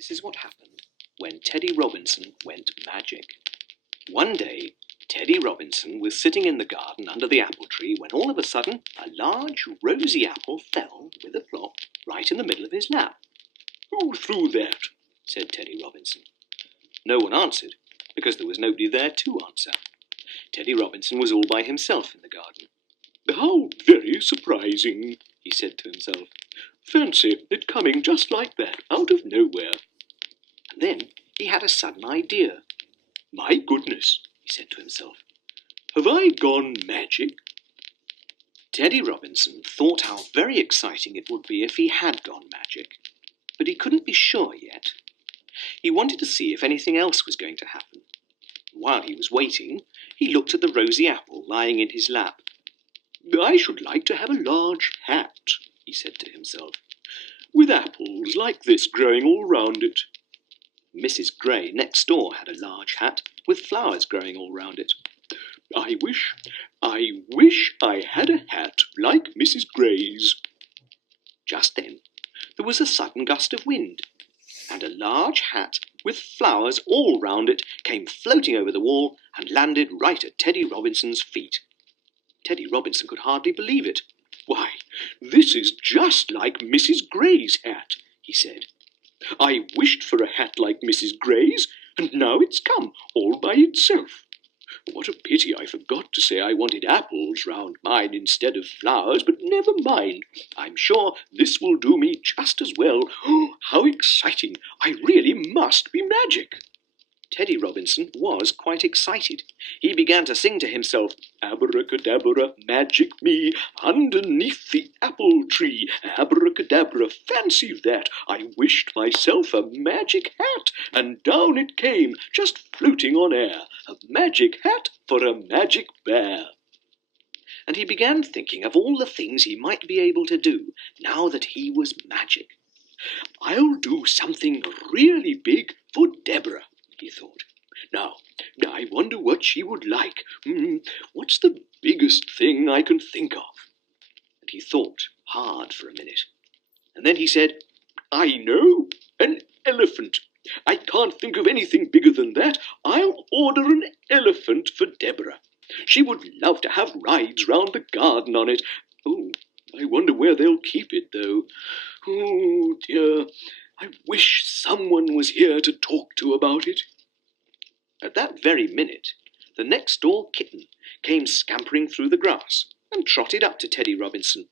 This is what happened when Teddy Robinson went magic. One day, Teddy Robinson was sitting in the garden under the apple tree when all of a sudden a large rosy apple fell with a flop right in the middle of his lap. "Who threw that?" said Teddy Robinson. No one answered, because there was nobody there to answer. Teddy Robinson was all by himself in the garden. "How very surprising," he said to himself. "Fancy it coming just like that, out of nowhere." And then he had a sudden idea. "My goodness," he said to himself, "have I gone magic?" Teddy Robinson thought how very exciting it would be if he had gone magic, but he couldn't be sure yet. He wanted to see if anything else was going to happen. While he was waiting, he looked at the rosy apple lying in his lap. "I should like to have a large hat," he said to himself, "with apples like this growing all round it." Mrs. Gray next door had a large hat with flowers growing all round it. I wish I had a hat like Mrs. Gray's." Just then there was a sudden gust of wind, and a large hat with flowers all round it came floating over the wall and landed right at Teddy Robinson's feet. Teddy Robinson could hardly believe it. "Why, this is just like Mrs. Gray's hat," he said. "I wished for a hat like Mrs. Gray's, and now it's come all by itself. What a pity I forgot to say I wanted apples round mine instead of flowers, but never mind. I'm sure this will do me just as well. Oh, how exciting! I really must be magic." Teddy Robinson was quite excited. He began to sing to himself, "Abracadabra, magic me, underneath the apple tree. Abracadabra, fancy that, I wished myself a magic hat, and down it came, just floating on air, a magic hat for a magic bear." And he began thinking of all the things he might be able to do now that he was magic. "I'll do something really big for Deborah," he thought. Now, I wonder what she would like. What's the biggest thing I can think of?" And he thought hard for a minute. And then he said, "I know, an elephant. I can't think of anything bigger than that. I'll order an elephant for Deborah. She would love to have rides round the garden on it. Oh, I wonder where they'll keep it, though. Oh, dear, I wish someone was here to talk to about it." At that very minute, the next-door kitten came scampering through the grass and trotted up to Teddy Robinson.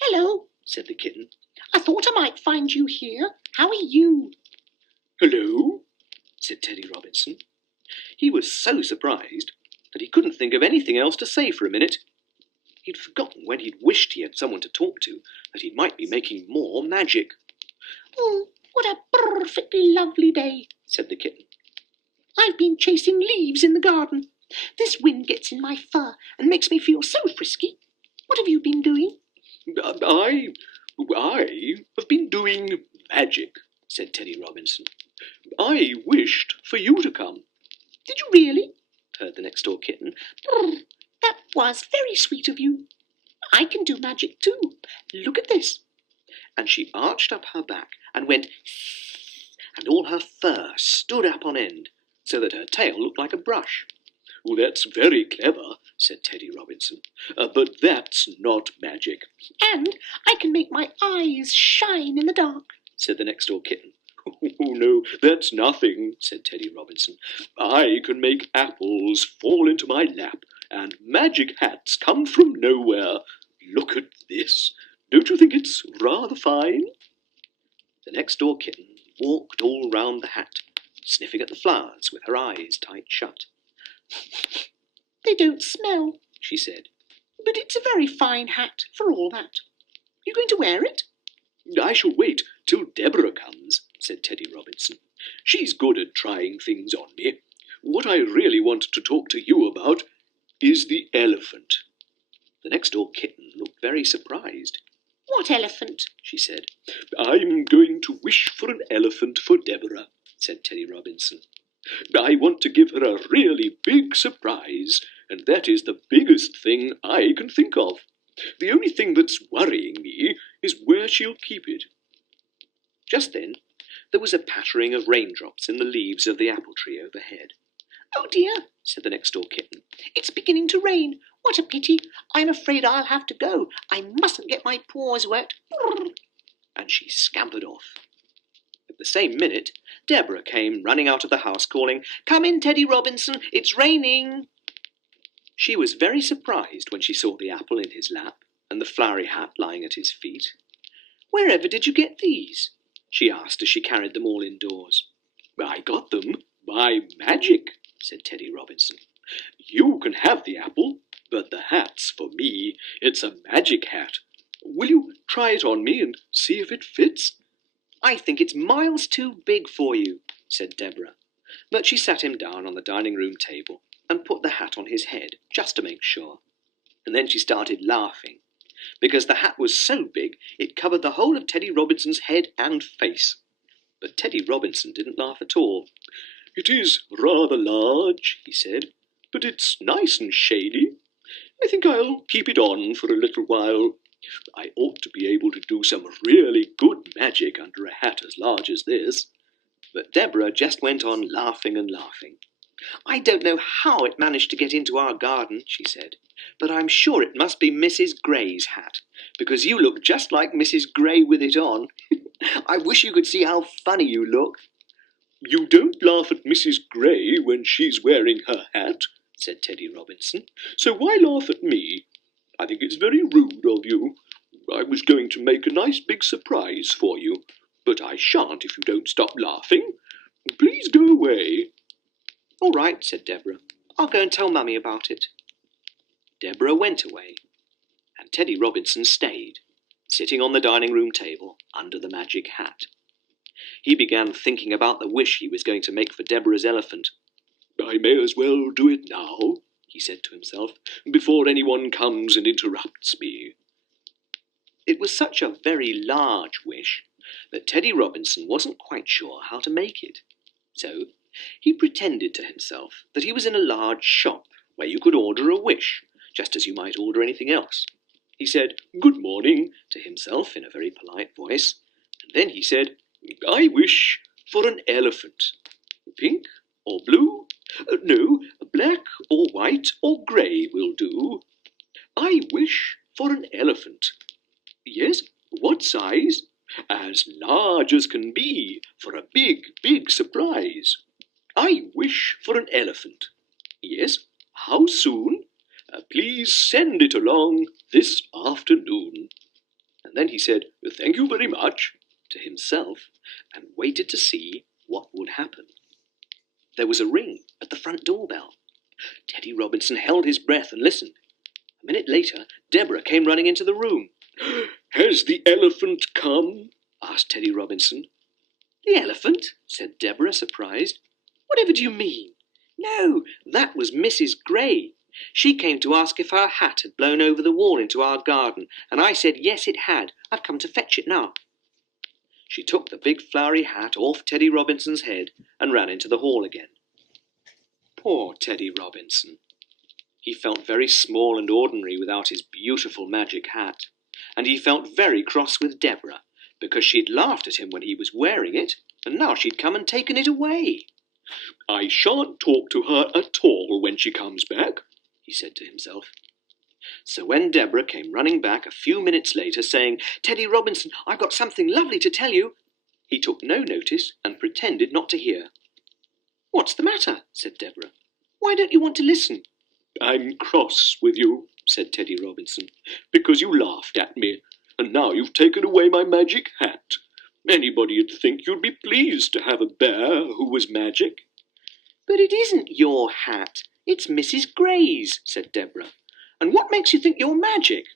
"Hello," said the kitten. "I thought I might find you here. How are you?" "Hello," said Teddy Robinson. He was so surprised that he couldn't think of anything else to say for a minute. He'd forgotten when he'd wished he had someone to talk to that he might be making more magic. "Oh, what a perfectly lovely day," said the kitten. "I've been chasing leaves in the garden. This wind gets in my fur and makes me feel so frisky. What have you been doing?" I have been doing magic," said Teddy Robinson. "I wished for you to come." "Did you really?" purred the next-door kitten. "That was very sweet of you. I can do magic too. Look at this." And she arched up her back and went, and all her fur stood up on end, so that her tail looked like a brush. "That's very clever," said Teddy Robinson, "but that's not magic." "And I can make my eyes shine in the dark," said the next-door kitten. "Oh, no, that's nothing," said Teddy Robinson. "I can make apples fall into my lap, and magic hats come from nowhere. Look at this. Don't you think it's rather fine?" The next-door kitten walked all round the hat, sniffing at the flowers with her eyes tight shut. "They don't smell," she said, "but it's a very fine hat for all that. You going to wear it?" "I shall wait till Deborah comes," said Teddy Robinson. "She's good at trying things on me. What I really want to talk to you about is the elephant." The next-door kitten looked very surprised. "What elephant?" she said. "I'm going to wish for an elephant for Deborah," said Teddy Robinson. "I want to give her a really big surprise, and that is the biggest thing I can think of. The only thing that's worrying me is where she'll keep it." Just then, There was a pattering of raindrops in the leaves of the apple tree overhead. "Oh dear," said the next-door kitten. "It's beginning to rain. What a pity. I'm afraid I'll have to go. I mustn't get my paws wet." And she scampered off. At the same minute, Deborah came running out of the house, calling, "Come in, Teddy Robinson, it's raining." She was very surprised when she saw the apple in his lap and the flowery hat lying at his feet. "Wherever did you get these?" she asked as she carried them all indoors. "I got them by magic," said Teddy Robinson. "You can have the apple, but the hat's for me. It's a magic hat. Will you try it on me and see if it fits?" "I think it's miles too big for you," said Deborah, but she sat him down on the dining room table and put the hat on his head, just to make sure. And then she started laughing, because the hat was so big it covered the whole of Teddy Robinson's head and face. But Teddy Robinson didn't laugh at all. "It is rather large," he said, "but it's nice and shady. I think I'll keep it on for a little while. I ought to be able to do some really good magic under a hat as large as this." But Deborah just went on laughing and laughing. "I don't know how it managed to get into our garden," she said, "but I'm sure it must be Mrs. Gray's hat, because you look just like Mrs. Gray with it on. I wish you could see how funny you look." "You don't laugh at Mrs. Gray when she's wearing her hat," said Teddy Robinson, "so why laugh at me? I think it's very rude of you. I was going to make a nice big surprise for you, but I shan't if you don't stop laughing. Please go away." "All right," said Deborah. "I'll go and tell Mummy about it." Deborah went away, and Teddy Robinson stayed, sitting on the dining room table under the magic hat. He began thinking about the wish he was going to make for Deborah's elephant. "I may as well do it now," he said to himself, "before anyone comes and interrupts me." It was such a very large wish that Teddy Robinson wasn't quite sure how to make it. So he pretended to himself that he was in a large shop where you could order a wish, just as you might order anything else. He said "Good morning" to himself in a very polite voice, and then he said, "I wish for an elephant. Pink or blue? No, black or white or grey will do. I wish for an elephant. Yes, what size? As large as can be, for a big, big surprise. I wish for an elephant. Yes, how soon? Please send it along this afternoon." And then he said, "Thank you very much," to himself, and waited to see what would happen. There was a ring at the front doorbell. Teddy Robinson held his breath and listened. A minute later, Deborah came running into the room. "Has the elephant come?" asked Teddy Robinson. "The elephant?" said Deborah, surprised. "Whatever do you mean?" "No, that was Mrs. Gray. She came to ask if her hat had blown over the wall into our garden, and I said yes, it had. I've come to fetch it now." She took the big flowery hat off Teddy Robinson's head and ran into the hall again. Poor Teddy Robinson. He felt very small and ordinary without his beautiful magic hat, and he felt very cross with Deborah, because she'd laughed at him when he was wearing it, and now she'd come and taken it away. "I shan't talk to her at all when she comes back," he said to himself. So when Deborah came running back a few minutes later, saying, "Teddy Robinson, I've got something lovely to tell you," he took no notice and pretended not to hear. "What's the matter?" said Deborah. "Why don't you want to listen?" "I'm cross with you," said Teddy Robinson, "because you laughed at me, and now you've taken away my magic hat. Anybody'd think you'd be pleased to have a bear who was magic." "But it isn't your hat, it's Mrs. Gray's," said Deborah. "And what makes you think you're magic?"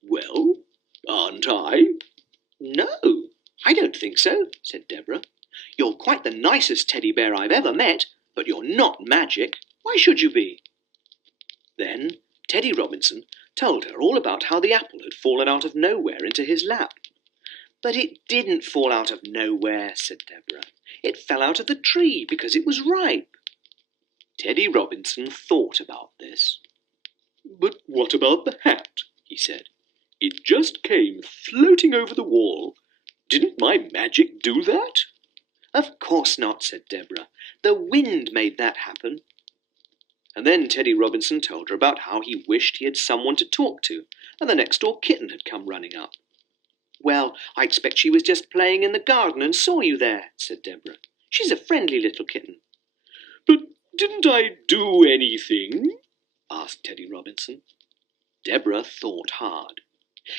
"Well, aren't I?" "No, I don't think so," said Deborah. "You're quite the nicest teddy bear I've ever met, but you're not magic. Why should you be?" Then Teddy Robinson told her all about how the apple had fallen out of nowhere into his lap. "But it didn't fall out of nowhere," said Deborah. "It fell out of the tree because it was ripe." Teddy Robinson thought about this. "But what about the hat?" he said. "It just came floating over the wall. Didn't my magic do that?" Of course not, said Deborah. The wind made that happen. And then Teddy Robinson told her about how he wished he had someone to talk to, and the next-door kitten had come running up. Well, I expect she was just playing in the garden and saw you there, said Deborah. She's a friendly little kitten. But didn't I do anything? Asked Teddy Robinson. Deborah thought hard.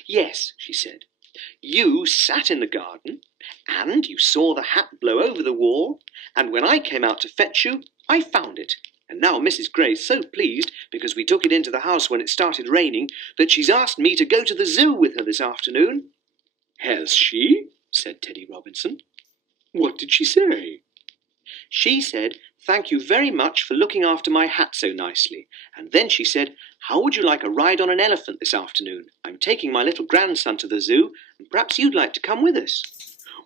Yes, she said. You sat in the garden, and you saw the hat blow over the wall, and when I came out to fetch you, I found it. And now Mrs. Gray's so pleased, because we took it into the house when it started raining, that she's asked me to go to the zoo with her this afternoon. Has she? Said Teddy Robinson. What did she say? She said, thank you very much for looking after my hat so nicely. And then she said, how would you like a ride on an elephant this afternoon? I'm taking my little grandson to the zoo, and perhaps you'd like to come with us.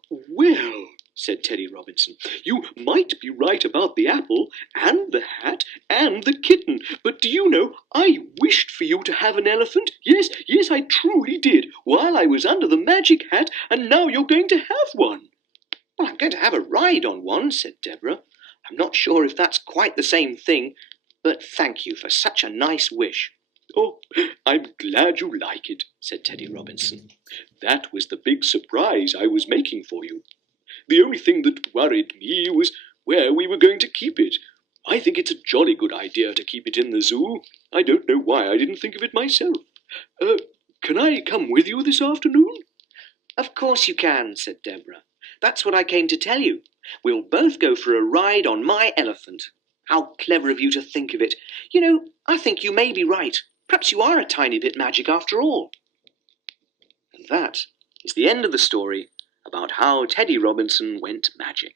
Well, said Teddy Robinson, you might be right about the apple, and the hat, and the kitten. But do you know, I wished for you to have an elephant. Yes, I truly did, while I was under the magic hat, and now you're going to have one. Well, I'm going to have a ride on one, said Deborah. I'm not sure if that's quite the same thing, but thank you for such a nice wish. Oh, I'm glad you like it, said Teddy Robinson. That was the big surprise I was making for you. The only thing that worried me was where we were going to keep it. I think it's a jolly good idea to keep it in the zoo. I don't know why I didn't think of it myself. Can I come with you this afternoon? Of course you can, said Deborah. That's what I came to tell you. We'll both go for a ride on my elephant. How clever of you to think of it. You know, I think you may be right. Perhaps you are a tiny bit magic after all. And that is the end of the story about how Teddy Robinson went magic.